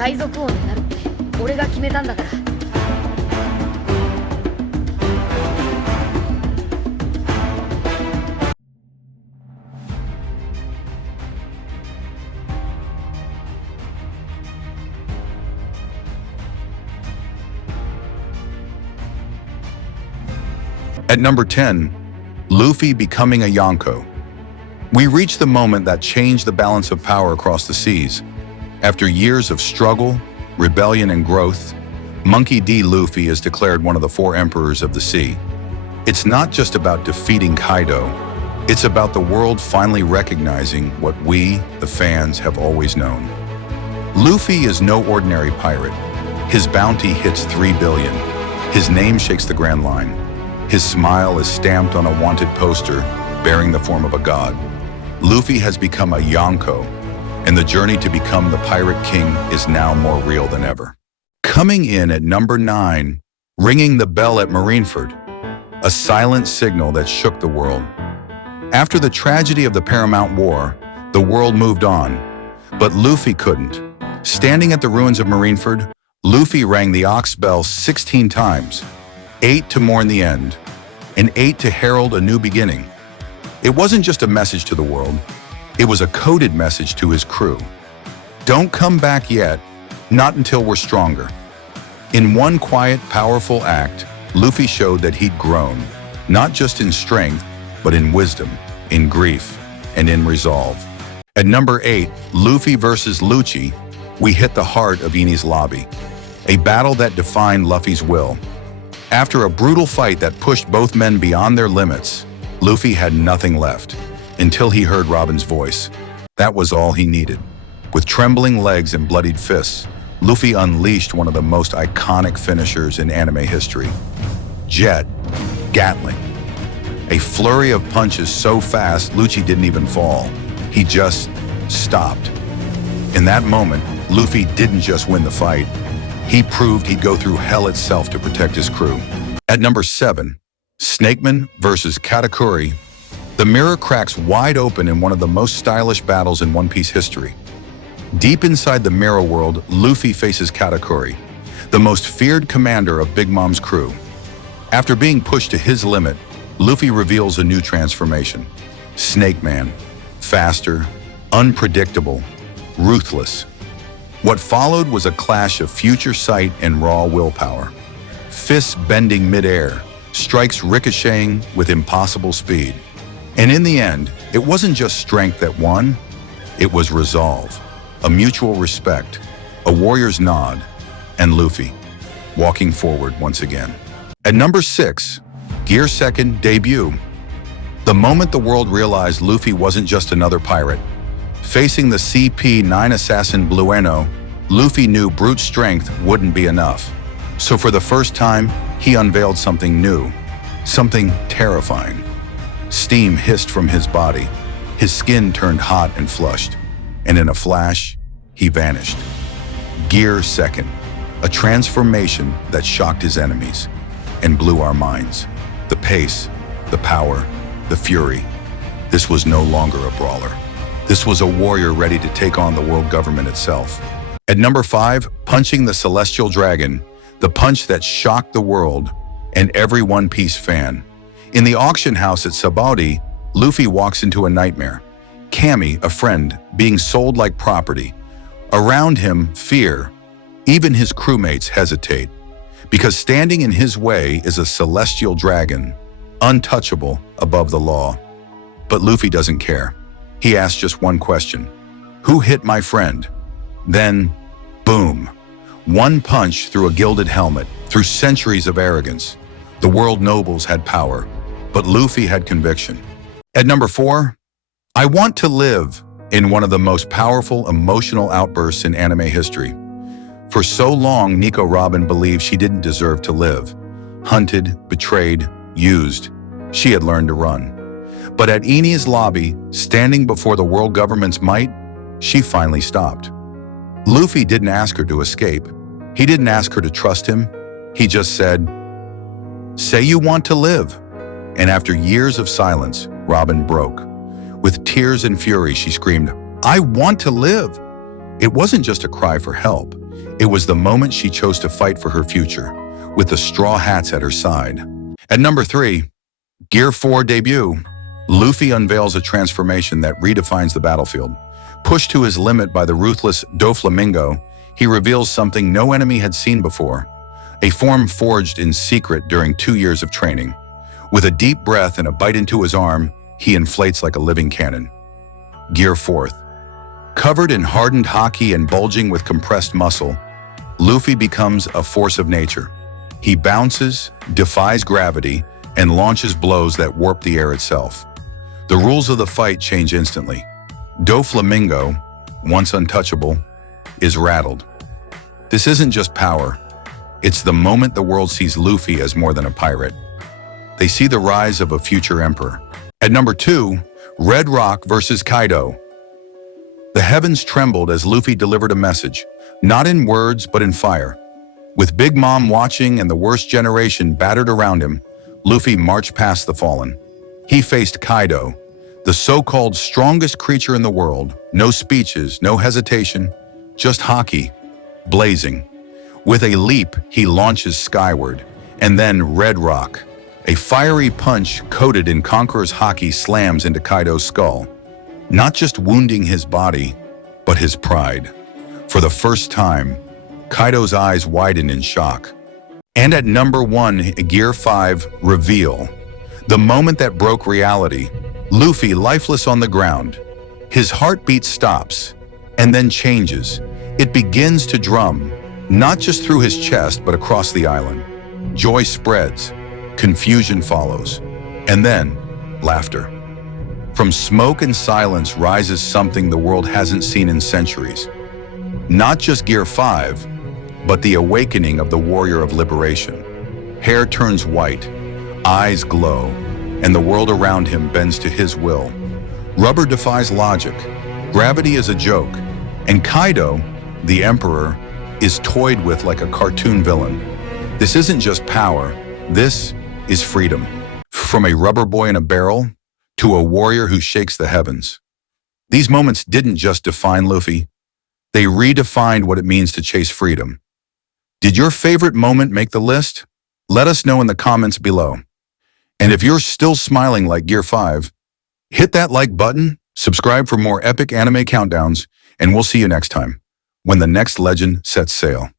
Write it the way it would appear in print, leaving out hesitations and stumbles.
海賊王になるって俺が決めたんだから。At number 10, Luffy becoming a Yonko. We reach the moment that changed the balance of power across the seas. After years of struggle, rebellion, and growth, Monkey D. Luffy is declared one of the 4 emperors of the sea. It's not just about defeating Kaido, it's about the world finally recognizing what we, the fans, have always known. Luffy is no ordinary pirate. His bounty hits 3 billion. His name shakes the Grand Line. His smile is stamped on a wanted poster bearing the form of a god. Luffy has become a Yonko, and the journey to become the Pirate King is now more real than ever. Coming in at number 9, ringing the bell at Marineford, a silent signal that shook the world. After the tragedy of the Paramount War, the world moved on, but Luffy couldn't. Standing at the ruins of Marineford, Luffy rang the ox bell 16 times, 8 to mourn the end, and 8 to herald a new beginning. It wasn't just a message to the world, it was a coded message to his crew. Don't come back yet, not until we're stronger. In one quiet, powerful act, Luffy showed that he'd grown, not just in strength, but in wisdom, in grief, and in resolve. At number 8, Luffy versus Lucci, we hit the heart of Enies Lobby, a battle that defined Luffy's will. After a brutal fight that pushed both men beyond their limits, Luffy had nothing left, until he heard Robin's voice. That was all he needed. With trembling legs and bloodied fists, Luffy unleashed one of the most iconic finishers in anime history. Jet, Gatling. A flurry of punches so fast, Lucci didn't even fall. He just stopped. In that moment, Luffy didn't just win the fight. He proved he'd go through hell itself to protect his crew. At number 7, Snakeman versus Katakuri. The mirror cracks wide open in one of the most stylish battles in One Piece history. Deep inside the mirror world, Luffy faces Katakuri, the most feared commander of Big Mom's crew. After being pushed to his limit, Luffy reveals a new transformation. Snake Man, faster, unpredictable, ruthless. What followed was a clash of future sight and raw willpower. Fists bending midair, strikes ricocheting with impossible speed. And in the end, it wasn't just strength that won, it was resolve, a mutual respect, a warrior's nod, and Luffy, walking forward once again. At number 6, Gear Second debut. The moment the world realized Luffy wasn't just another pirate, facing the CP9 assassin Blueno, Luffy knew brute strength wouldn't be enough. So for the first time, he unveiled something new, something terrifying. Steam hissed from his body, his skin turned hot and flushed, and in a flash, he vanished. Gear Second, a transformation that shocked his enemies and blew our minds. The pace, the power, the fury. This was no longer a brawler. This was a warrior ready to take on the world government itself. At number 5, punching the Celestial Dragon, the punch that shocked the world and every One Piece fan. In the auction house at Sabaody, Luffy walks into a nightmare. Kami, a friend, being sold like property. Around him, fear. Even his crewmates hesitate, because standing in his way is a celestial dragon, untouchable above the law. But Luffy doesn't care. He asks just one question. Who hit my friend? Then, boom. One punch through a gilded helmet, through centuries of arrogance. The world nobles had power, but Luffy had conviction. At number 4, I want to live, in one of the most powerful emotional outbursts in anime history. For so long, Nico Robin believed she didn't deserve to live. Hunted, betrayed, used, she had learned to run. But at Enies Lobby, standing before the world government's might, she finally stopped. Luffy didn't ask her to escape. He didn't ask her to trust him. He just said, "Say you want to live." And after years of silence, Robin broke. With tears and fury, she screamed, "I want to live." It wasn't just a cry for help. It was the moment she chose to fight for her future, with the straw hats at her side. At number 3, Gear 4 debut. Luffy unveils a transformation that redefines the battlefield. Pushed to his limit by the ruthless Doflamingo, he reveals something no enemy had seen before, a form forged in secret during 2 years of training. With a deep breath and a bite into his arm, he inflates like a living cannon. Gear 4th. Covered in hardened haki and bulging with compressed muscle, Luffy becomes a force of nature. He bounces, defies gravity, and launches blows that warp the air itself. The rules of the fight change instantly. Doflamingo, once untouchable, is rattled. This isn't just power. It's the moment the world sees Luffy as more than a pirate. They see the rise of a future emperor. At number 2, Red Rock versus Kaido. The heavens trembled as Luffy delivered a message, not in words but in fire. With Big Mom watching and the worst generation battered around him, Luffy marched past the fallen. He faced Kaido, the so-called strongest creature in the world. No speeches, no hesitation, just haki, blazing. With a leap, he launches skyward, and then Red Rock. A fiery punch coated in Conqueror's haki slams into Kaido's skull, not just wounding his body, but his pride. For the first time, Kaido's eyes widen in shock. And at number 1, Gear 5 reveal. The moment that broke reality, Luffy lifeless on the ground. His heartbeat stops, and then changes. It begins to drum, not just through his chest, but across the island. Joy spreads, confusion follows, and then laughter. From smoke and silence rises something the world hasn't seen in centuries. Not just Gear 5, but the awakening of the warrior of liberation. Hair turns white, eyes glow, and the world around him bends to his will. Rubber defies logic, gravity is a joke, and Kaido, the Emperor, is toyed with like a cartoon villain. This isn't just power, this is freedom. From a rubber boy in a barrel to a warrior who shakes the heavens. These moments didn't just define Luffy, they redefined what it means to chase freedom. Did your favorite moment make the list? Let us know in the comments below. And if you're still smiling like Gear 5, hit that like button, subscribe for more epic anime countdowns, and we'll see you next time, when the next legend sets sail.